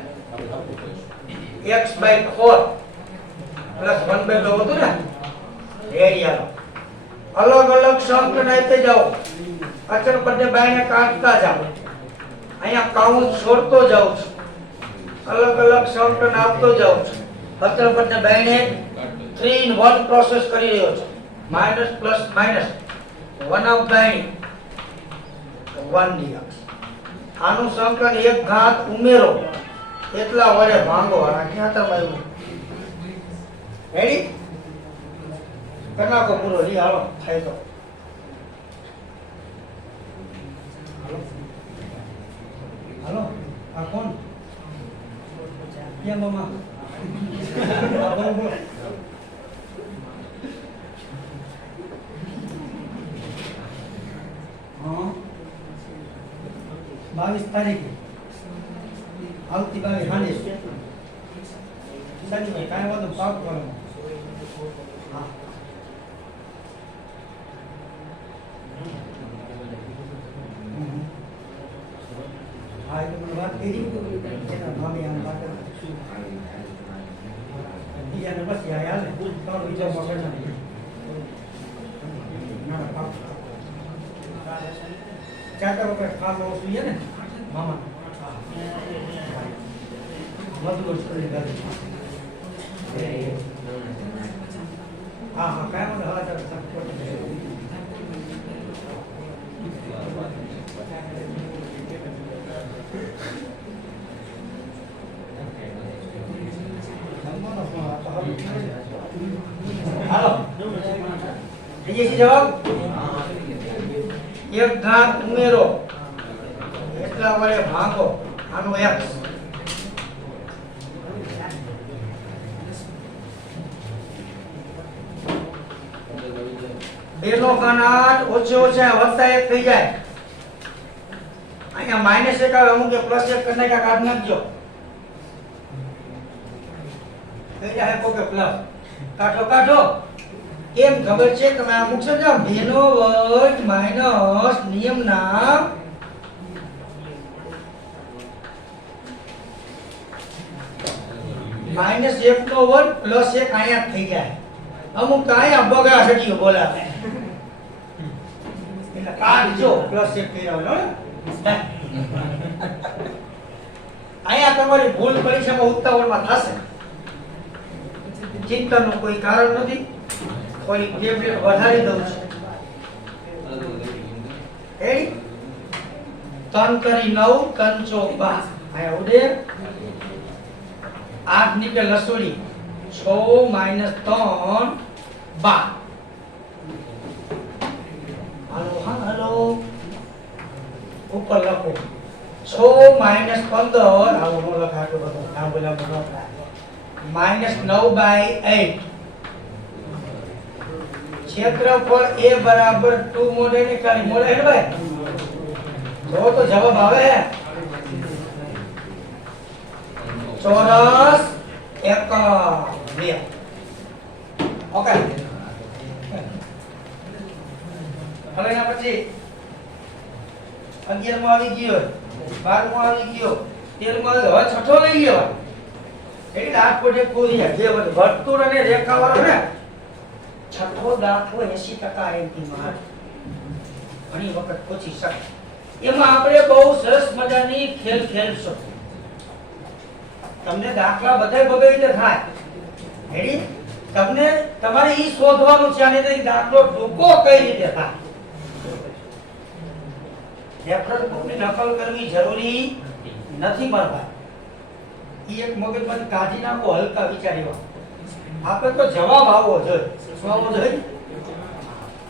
x / 4 પ્લસ 1/2 હતું ને. એરિયા અલગ અલગ સંખ્યા નાખતે જાઓ. અચળ પદને બાયને કાઢતા જાઓ. અહીંયા કાઉન્ટ છોડતો જાઉં છું. અલગ અલગ સંખ્યા આપતો જાઉં છું. અચળ પદને બાયને 3 in 1 પ્રોસેસ કરી રહ્યો છું. Minus plus minus 1 of 1 dx. આનું સંકલન એક ઘાત ઉમેરો એટલા વડે ભાંગો. આ ક્યાં તમે આવ્યું? રેડી? કનાકો પૂરો લી હાલો થાય તો. હાલો આ કોણ? ક્યાં મામા? આ બોલો બોલો. હા 22 તારીખે આવતી 22 હાંડે સંજય કાંઈ વાંધો પાક કરો. હા હા એટલે મને વાત કરી એના મામી આમ વાત બીજાને બસ યાર હાલે તમારો વિચારમાં કરતા ના પાક ચાતા વખત ખાતો જોઈએ ને મામા મધુર કરી ગાડી. હા હા કાંઈ મને હા ચાલો સપોર્ટ હાલો જઈએ છીએ જવાબ. એક ઘાત ઉમેરો એટલા વડે ભાગો આનો x. બેનો ઘાત ઓછો ઓછા વત્તા 1 થઈ જાય. અહીંયા -1 આવે અમુક +1 કરી નાખ્યા કાઢ નાખજો. થઈ જાય કોકે પ્લસ કાઢો કાઢો. કેમ ખબર છે તમે આ મૂકશો ને બેનો વર્ગ માઈનસ નિયમના -1 નો વર્ગ પ્લસ 1 અહીંયા થઈ જાય. અમુક તો અહીંયા બગડા સટીઓ બોલાવે એટલે કાઢજો +1 થઈ રહ્યો ને. અહીંયા તમારી ભૂલ પરીક્ષામાં ઉતાવળમાં થશે. ચિંતાનું કોઈ કારણ નથી. કોઈ ટેબ્લેટ વધારી દઉં છું. રેડી? 3 કરી 9 3 ચોક 12. આયા ઉડે 8 નીકળે લસુડી 6 - 3 12. હાલો હા હાલો ઉપર લખો 6 માઈનસ 15 આવો નો લખાય તો બધું ના બોલા બધો માઈનસ 9/8 ક્ષેત્રફળ A બરાબર 2 મોડે ને કાલી મોડે હે ભાઈ તો જવાબ આવે હે ચોરસ 1 ઓકે હવે એના પછી 11 માં આવી ગયો 12 માં આવી ગયો 13 માં હવે છઠ્ઠો લઈ લેવા એટલે આ કોડે પૂરી જે વર્તુળ અને રેખા વાળો ને છઠ્ઠો દાખલો 80% એમથી માર ઘણી વખત પૂછી શકે એમાં આપણે બહુ સરસ મજાની ખેલ ખેલશું તમને દાખલા બધાય બગડીને થાય રેડી તમને તમારે ઈ શોધવાનું છે અને તે દાખલો ટૂંકો કઈ રીતે થાય રેફરન્સ બુકની નકલ કરવી જરૂરી નથી મારા ઈ એક મગજમાંથી કાઢી નાખો હલકા વિચારીઓ આપણે તો જવાબ આવવો જોઈએ શું આવવો જોઈએ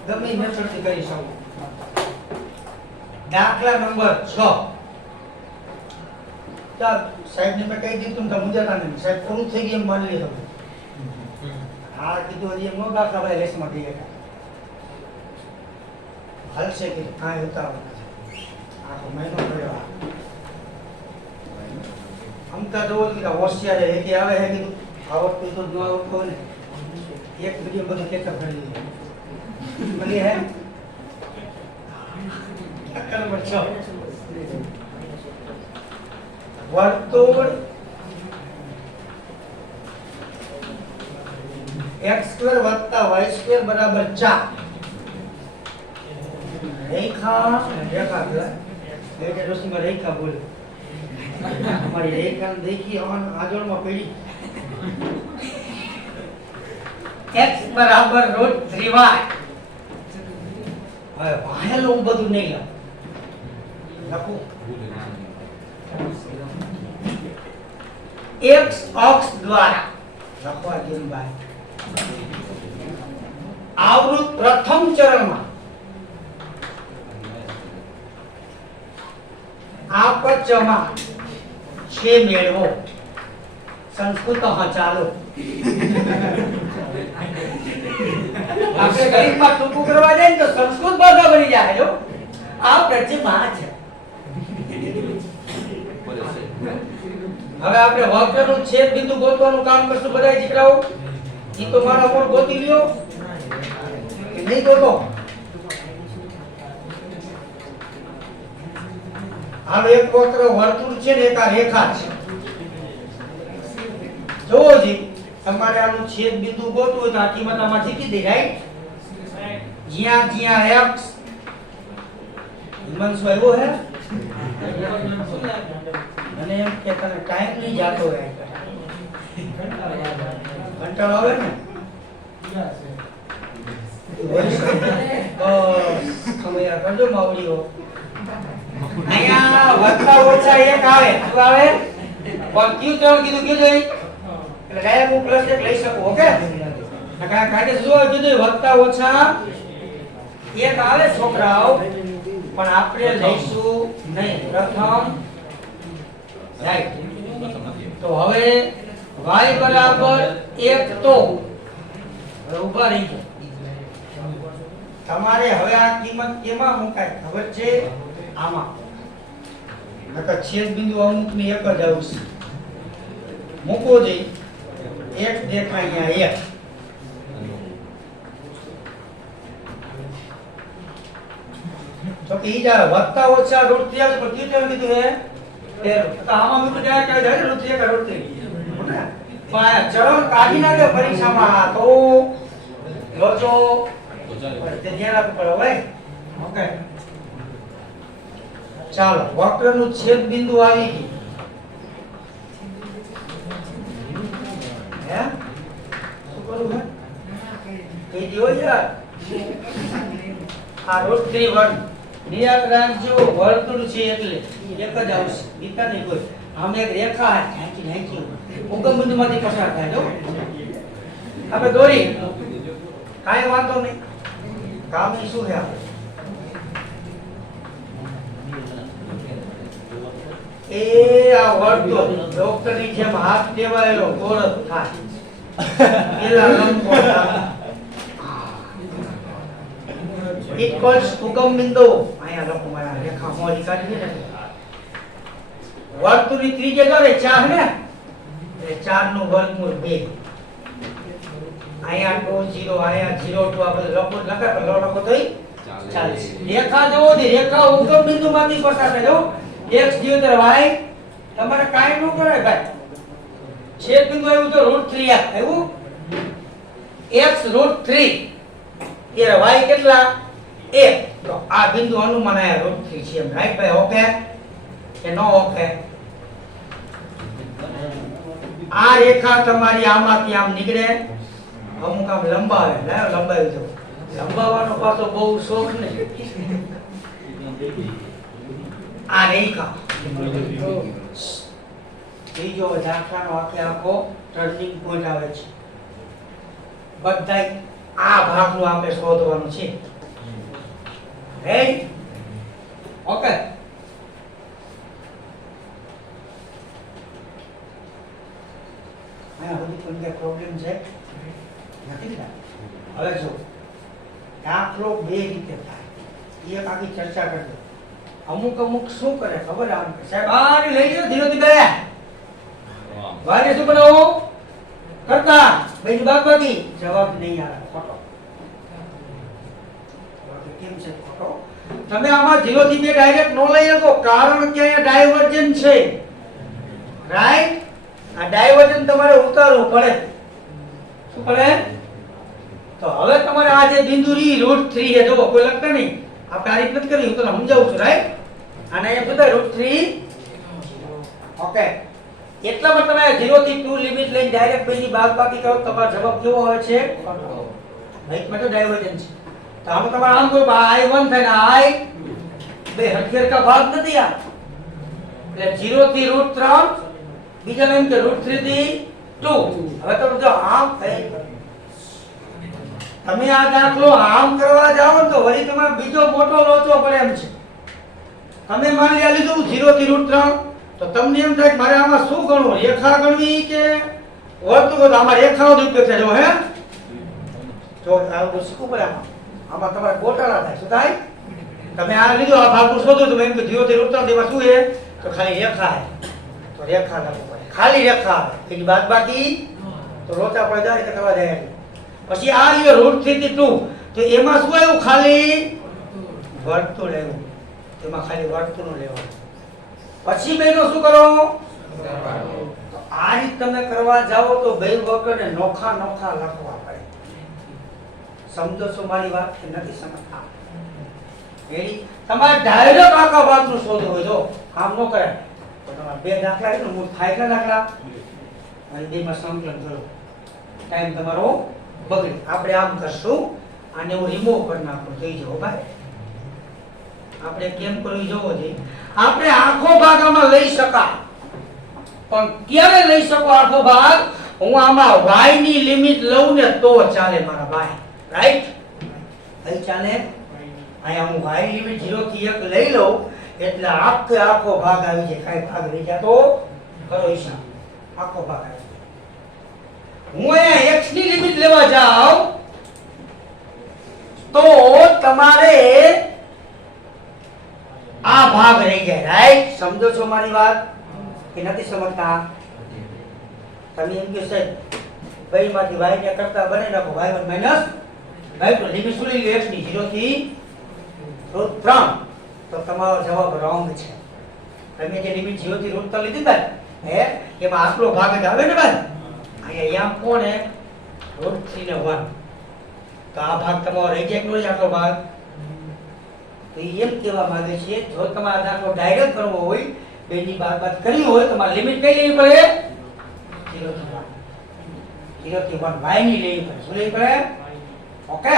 ગમે એ મેથડથી કરી શકો દાખલા નંબર 6 ચાલ સાહેબ ને મેં કહી દીધું તો મુજાતા નહીં સાહેબ પૂરું થઈ ગયું માની લીધો હા કીધું હજી એમ નો દાખલા ભાઈ રેસમાં દઈએ હાલશે કે કાંઈ ઉતાવળ આખો મહિનો કર્યો અમતા તો હોશિયાર હે કે આવે હે કીધું આવડતું તો ન આવડતું ને એક વિડીયો બધું કેતા ભરી દીધું બની હે નંબર 6 વર્તુળ x² + y² બરાબર 4 રેખા એટલે રોશનીમાં રેખા બોલે અમારી રેખા દેખી અમન આજોળમાં પડી x બરાબર √3y હવે વાહેલું બધું નહીં લખું x અક્ષ દ્વારા લખવા જેવું ભાઈ આવૃત પ્રથમ ચરણમાં આપચમાં છે મેળવો સંસ્કૃત ચાલો આપણે ગરીબમાં ટૂંકું કરવા જાય ને તો સંસ્કૃત ભાષા બની જાય જો આ પ્રચમાં છે હવે આપણે વક્રનું છેદ બિંદુ ગોતવાનું કામ કરશું બધા દીકરાઓ ઈ તો મારા કોણ ગોતી લ્યો કે નહીં ગોતો હાલો એક વક્ર વર્તુળ છે ને એક આ રેખા છે જોવો જી તમારે આનું છેદ બિંદુ ગોતવું હોય તો આ કિંમતમાં જીકી દે રાઈટ જ્યાં જ્યાં x મનસો આવ્યો હે અને એમ કે તને ટાઈમ નહીં જાતો હે કંટાળો આવે ને સમય કરજો માવડીઓ અહીંયા વત્તા ઓછા 1 આવે શું આવે પણ કયું કીધું એટલે કાય હું +1 લઈ શકું ઓકે નકા કાકે શું કીધું વત્તા ઓછા 1 આવે છોકરાઓ પણ આપણે લઈશું નહીં પ્રથમ રાઈટ તો હવે y બરાબર 1 તો હવે ઊભા રહી જાઓ તમારે હવે આ કિંમત કેમાં મુકાય ખબર છે આમાં નકા છેદ બિંદુ અમુક ની એક જ આવશે મૂકો જે x દેખાય અહીંયા 1 તો ઈ જા વત્તા ઓછા √3 આવે પણ કેટલું કીધું હે તો આમાં મૂકી જાય કે જાય √3 કે √3 પણ ચરણ કાઢી નાખે પરીક્ષામાં તો લોચો તે ધ્યાન આપવું પડે ભાઈ ઓકે ચાલો વક્રનું છેદ બિંદુ આવી ગયું હે શું કરું હે કહી દો યાર આ √3 નિયત રાખજો વર્તુળ છે એટલે એક જ આવશે બીતા નહીં કોઈ આમ એક રેખા ખેંચી નાખી ઉગમ બિંદુમાંથી પસાર થાય જો આપણે દોરી કાઈ વાંધો નહીં કામ શું છે આપણે એ આ વર્તુળ ડોક્ટરની જેમ હાથ દેવાયેલો ગોળ થાય પેલા લંબગોળ થાય ઇક્વલ્સ ઉગમ બિંદુ અહીંયા લખો મારા રેખા મોડી કાઢી ને વર્તુળની ત્રિજ્યા કરે 4 ને એટલે 4 નું વર્ગમૂળ 2 અહીંયા 2 0 અહીંયા 0 2 આ બધું લખો લખા તો લખો થઈ 40 રેખા જુઓ ને રેખા ઉગમ બિંદુમાંથી પસાર થાય જો x દિયોતર y તમારે કાઈ ન કરે ભાઈ છેદ બિંદુ આવ્યું તો √3 આવ્યું x √3 એ y કેટલા 1 તો આ બિંદુ અનુમાન આયા √3 છે એમ રાઈટ ભાઈ ઓકે કે નો ઓકે આ રેખા તમારી આમાંથી આમ નીકળે અમુક આમ લંબાવે ને લંબાવી દો લંબાવવાનો પાછો બહુ શોખ નહીં આ રેખા ત્રીજો દાખલાનો આખો ટર્નિંગ પોઈન્ટ આવે છે બધાય આ ભાગનું આપણે શોધવાનું છે રેડી ઓકે આયા બધી કોઈ પ્રોબ્લેમ છે નથી ને હવે જો દાખલો બે રીતે થાય એક આખી ચર્ચા કરજો અમુક શું કરે ખબર આમ સાહેબ આ લઈ લીધો ધીરે ધીરે વારે શું બનાવો કરતા બેની બાદબાકી જવાબ નહીં આવે ખોટો કેમ છે ખોટો તમે આમાં 0 થી 2 ડાયરેક્ટ નો લઈ શકો કારણ કે અહીંયા ડાયવર્જન્ટ છે રાઈટ આ ડાયવર્જન્ટ તમારે ઉતારવું પડે શું પડે તો હવે તમારે આ જે બિંદુ રી √3 છે જો કોઈ લખતા નહીં આપણે આ રીત નથી કરી હું તમને સમજાવું છું રાઈટ આને અહીંયા બધા √3 ઓકે એટલામાં તમે 0 થી 2 લિમિટ લઈને ડાયરેક્ટ બેની બાદબાકી કરો તમારો જવાબ કેવો આવે છે રાઈટ માટે ડાયવર્જન્ટ છે તો આમાં તમારે આમ કોઈ i1 થાય ને i બે હથિયાર કા ભાગ નથી આ એટલે 0 થી √3 બીજા એમ કે √3 થી 2 હવે તમે જો આમ તમે આ દાખલો આમ કરવા જાઓ તો વળી તમારે બીજો મોટો લોચો પડે એમ છે તમે માની લીધું 0 થી √3 તો તમને એમ થાય કે મારે આમાં શું ગણવું રેખા ગણવી કે વર્તુળ આમાં રેખાનો જ ઉપયોગ થાય જો હે જો આ શીખવું પડે આમાં તમારે ગોટાળા થાય શું થાય તમે આ લીધું આ ભાગ શોધો તો એમ કે 0 થી √3 તેમાં શું છે તો ખાલી રેખા છે તો રેખા લખવું પડે ખાલી રેખા એની બાદબાકી તો લોચા પડે જાય એટલે કરવા જાય પછી આ લ્યો √3 થી 2 તો એમાં શું આવ્યું ખાલી વર્તુળ આવ્યું તેમાં ખાલી વર્તુળનું લેવાનું પછી બેનો શું કરો તો આ રીત તમે કરવા જાઓ તો બે વગરને નોખા લખવા પડે સમજો છો મારી વાત કે નથી સમજતા રેડી તમારે ડાયરેક્ટ આખા ભાગનું શોધવું હોય જો આમ ન કરે તો તમારે બે દાખલા છે ને હું થાય કે દાખલા અને બેમાં સંકલન કરો ટાઈમ તમારો બગડે આપણે આમ કરશું આને હું રિમૂવ કરી નાખું થઈ જાવ ભાઈ આપણે કેમ કરવું જોવો છે આપણે આખો ભાગ આમાં લઈ શકાય પણ ક્યારે લઈ શકો આખો ભાગ હું આમાં y ની લિમિટ લઉં ને તો ચાલે મારા ભાઈ રાઈટ અહીં ચાલે અહીંયા હું y લિમિટ 0 થી 1 લઈ લઉં એટલે આખો ભાગ આવી જાય કાઈ ભાગ રહી જાતો કરો હિસાબ આખો ભાગ આવી જાય હું અહીંયા x ની લિમિટ લેવા જાઉં તો તમારે આ ભાગ રહી જાય રાઈટ સમજો છો મારી વાત કે નથી સમજતા તમે એમ કે સાહેબ ભાઈમાંથી y ને કરતા બને નાખો y1 માઈનસ y2 લિમિટ શું લઈ લો x ની 0 થી √3 તો તમારો જવાબ રોંગ છે તમે જે લિમિટ 0 થી √3 લીધી ને હે એમાં આટલો ભાગ જ આવે ને ભાઈ અહીંયા એમ કોને √3 ને 1 તો આ ભાગ તમારો રહી જાય કે આટલો ભાગ તો એમ કહેવા માંગે છે જો તમારે દાખલો ડાયરેક્ટ કરવો હોય બેની બાદ કરવી હોય તો તમારે લિમિટ કઈ લેવી પડે 0 થી 1 y ની લેવી પડે શું લેવી પડે ઓકે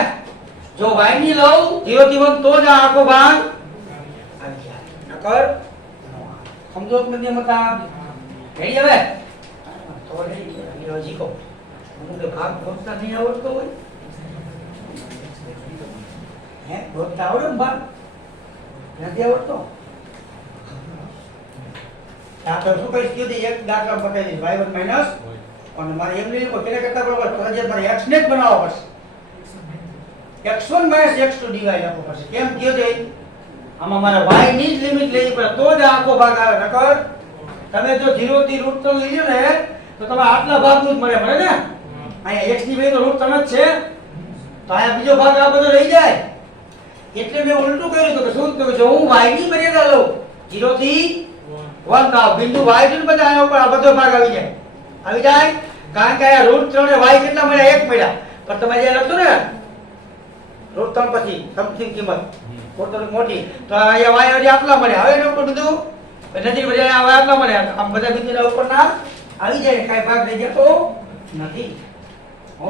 જો y ની લઉં 0 થી 1 તો જ આખો ભાગ આવી જાય નકર સમજો કે નથી મતા રેડી હવે તો રેડી લોજિકો અમુક ભાગ ગોતતા નહીં આવડતો હોય હે ગોતતા આવડે ને ભાગ નથી આવડતો આપણે શું કરીશ કીધું એક દાખલા બતાવી દઈશ y1 માઈનસ અને મારે એમ નહીં કોઈ કરતા બરોબર ફરજિયાત મારે x ને જ બનાવવો પડશે x1 માઈનસ x2 dy લખવો પડશે કેમ કીધું આમાં મારે y ની જ લિમિટ લેવી પડે તો જ આખો ભાગ આવે નકર તમે જો 0 થી √3 લીધું ને તો તમે આટલા ભાગનું જ મળે ને અહીંયા x ની વેલ્યુ √3 જ છે તો આયા બીજો ભાગ આ બધો રહી જાય એટલે મેં ઉલટું કર્યું તો કે શું કહ્યું જો હું y ની મર્યાદા લઉં 0 થી 1 ના બિંદુ y થી બધા આના ઉપર આ બધો ભાગ આવી જાય કારણ કે આ √3 ને y કેટલા મળ્યા 1 મળ્યા પણ તમે જે લખો ને √3 પછી સમથિંગ કિંમત મોટી તો અહીંયા y હજી આટલા મળ્યા હવે એનો ઉપર બધું નજીક બધા આટલા મળ્યા આમ બધા બિંદુના ઉપર ના આવી જાય કાઈ ભાગ રહી જતો નથી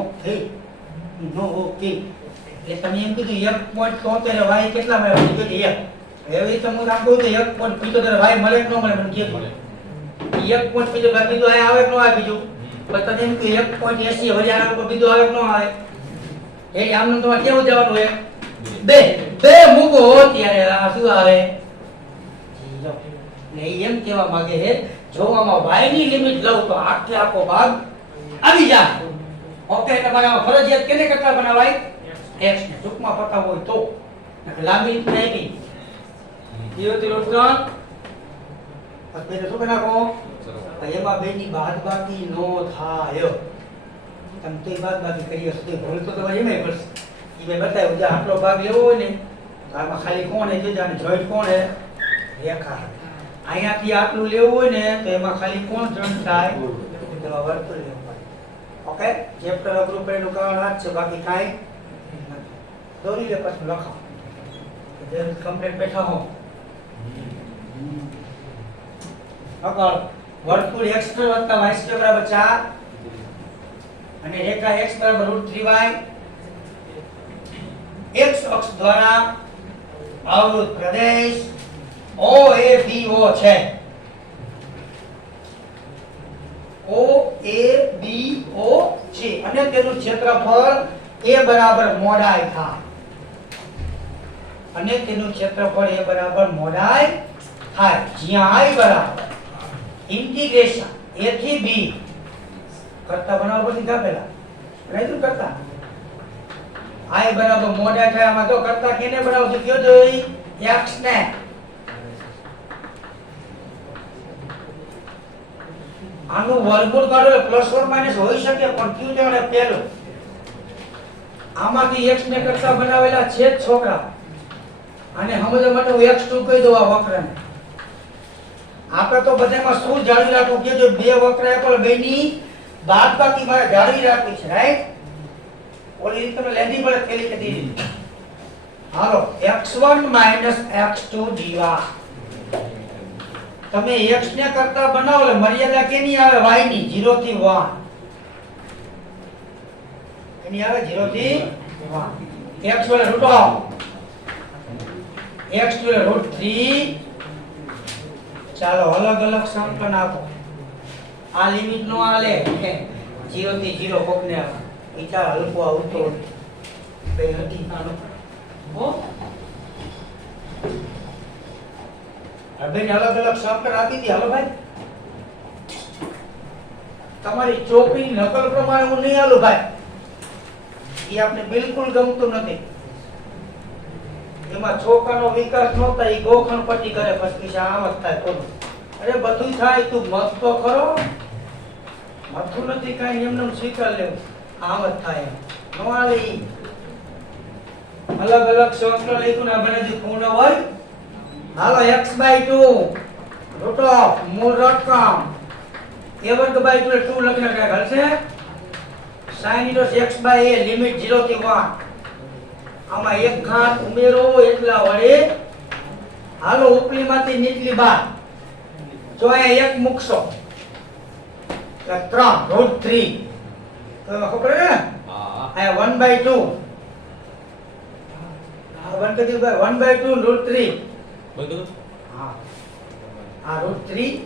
ઓકે નો ઓકે એટલે તમે એમ કીધું 1.73 y કેટલા મળ્યા કીધું 1 હવે તો હું આમ કહું તો 1.75 y મળે કે ન મળે મને કીધું 1.75 બીજું આ આવે કે ન આવે બીજું પણ તમે એમ કીધું 1.80 હરિયાણા ઉપર બીજું આવે કે ન આવે એટલે આમનું તમારે કેવું જવાનું છે બે મૂકો ત્યારે આ શું આવે 0 ને એમ કહેવા માંગે છે જો આમાં y ની લિમિટ લઉં તો આખો ભાગ આવી જાય ઓકે તમારે આમાં ફરજિયાત કેને કરતા બનાવાય x ને ટૂંકમાં પતાવવો હોય તો લાંબી રીત નહીં 0 થી √3 પછી શું કરી નાખો એમાં બે ની બાદબાકી નો થાય તમે તો બાદબાકી કરી હશે તો ભૂલ તો તમારે એમાં પડશે એ મેં બતાવ્યું જે આટલો ભાગ લેવો હોય ને તો આમાં ખાલી કોણ હે જોઈન્ટ કોણ હે રેખા અહીંયાથી આટલું લેવું હોય ને તો એમાં ખાલી કોણ જોઈન્ટ થાય તો વર્તુળ લેવું પડે ઓકે ચેપ્ટર અઘરું પડેલું કારણ આ છે બાકી કાઈ દોરી લે પછી લખો જે કમ્પ્લીટ બેઠા હો આગળ વર્તુળ x² + y² = 4 અને રેખા x = √3y x અક્ષ દ્વારા આવૃત પ્રદેશ OABO છે OABO છે અને તેનું ક્ષેત્રફળ a બરાબર મોડાઈ થાય અને તેનું ક્ષેત્રફળ a બરાબર મોડાઈ થાય જ્યાં i બરાબર ઇન્ટિગ્રેશન a થી b કરતા બનાવો પછી પેલા રાઈટ કરતા i બરાબર મોડાઈ થાય આમાં તો કરતા કેને બનાવશું કયો તો x ને આનું વર્ગમૂળ કાઢો એટલે પ્લસ ઓર માઈનસ હોઈ શકે પણ કયું જાણે પહેલો આમાંથી x ને કરતા બનાવેલા છે જ છોકરા અને સમજવા માટે હું x2 કહી દઉં આ વક્રને આપણે તો બધામાં શું જાળવી રાખવું કે જો બે વક્ર આપેલ બેની બાદબાકી મારે જાળવી રાખવી છે રાઈટ ઓલી રીતે તમે લેંધી પડે પેલી કદી હાલો x1 - x2 dy તમે x ને કરતા બનાવો એટલે મર્યાદા કેની આવે y ની 0 થી 1 એની આવે 0 થી 1 x એટલે √, x2 એટલે √3 ચાલો અલગ અલગ સંકલન આપો આ લિમિટ નો આલે 0 થી 0 કોકને વિચાર હલકો આવતો બે હતી હો હવે અલગ અલગ સંકલન આપી દી હાલો ભાઈ તમારી ચોકની નકલ પ્રમાણે હું નહીં આલું ભાઈ એ આપણે બિલકુલ ગમતું નથી એમાં છોકરાનો વિકાસ ન થાય ગોખણ પટ્ટી કરે પછી આમ જ થાય થોડું અરે બધું થાય તું મત તો ખરો મથું નથી કાઈ એમને સ્વીકાર લેવું આમ જ થાય નો આલી અલગ અલગ સંકલન લીધું ને બને જે પૂર્ણ હોય હાલો x/2 રૂટ ઓફ મૂળ રકમ a વર્ગ બાય 2 એટલે 2 લખી નાખે હલશે sin ઇન્વર્સ x/a લિમિટ 0 થી 1 આમાં એક ઘાત ઉમેરો એટલા વડે હાલો ઉપલીમાંથી નીચલી બાર જો અહીંયા એક મૂકશો એટલે 3 √3 તો એમાં ખબર ને અહીંયા 1/2 આ 1/2 √3 હા આ √3